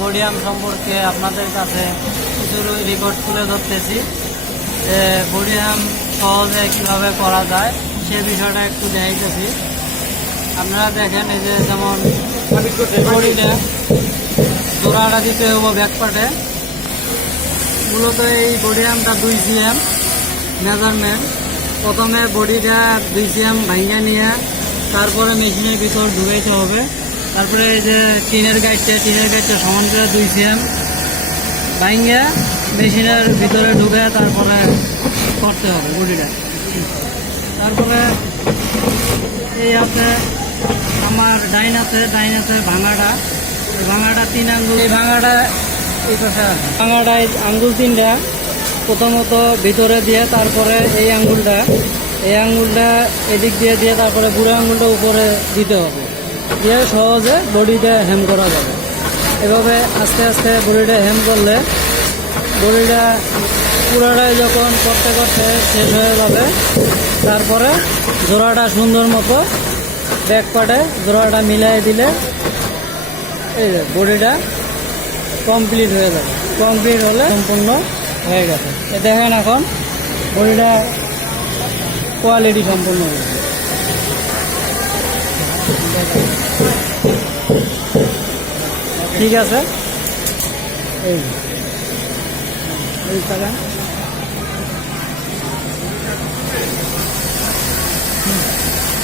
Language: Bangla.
বডি আর্ম সম্পর্কে আপনাদের কাছে কিছু রিপোর্ট তুলে ধরতেছি যে বডি আর্ম সহজে কীভাবে করা যায় সে বিষয়টা একটু দেখাইতেছি। আপনারা দেখেন এই যে যেমন বডিটা জোড়াটা দিতে হবো ব্যাকপার্টে। মূলত এই বডি আর্মটা 2 cm মেজারমেন্ট। প্রথমে বডিটা 2 cm ভাঙিয়ে নিয়ে তারপরে মেশিনের ভিতর ঢুকাইতে হবে। তারপরে এই যে টিনের গাইডটা সমান করে 2 cm ভাঙিয়ে মেশিনের ভিতরে ঢুকে তারপরে করতে হবে বডিটা। তারপরে এই আছে আমার ডাইন হাতে ভাঙাটা 3 আঙ্গুল। এই ভাঙাটা এই পাশে ভাঙাটা আঙ্গুল 3টা প্রথমত ভিতরে দিয়ে তারপরে এই আঙ্গুলটা এদিক দিয়ে তারপরে বুড়ো আঙ্গুলটা উপরে দিতে হবে, দিয়ে সহজে বডিটা হেম করা যাবে। এভাবে আস্তে আস্তে বডিটা হেম করলে বডিটা পুরোটাই যখন করতে শেষ হয়ে যাবে তারপরে জোড়াটা সুন্দর মতো ব্যাক পার্টে জোড়াটা মিলাই দিলে এই যে বডিটা কমপ্লিট হয়ে যাবে। কমপ্লিট হলে সম্পূর্ণ হয়ে গেছে। দেখেন এখন বডিটা কোয়ালিটি সম্পূর্ণ হয়ে গেছে। ঠিক আছে, এই টাকা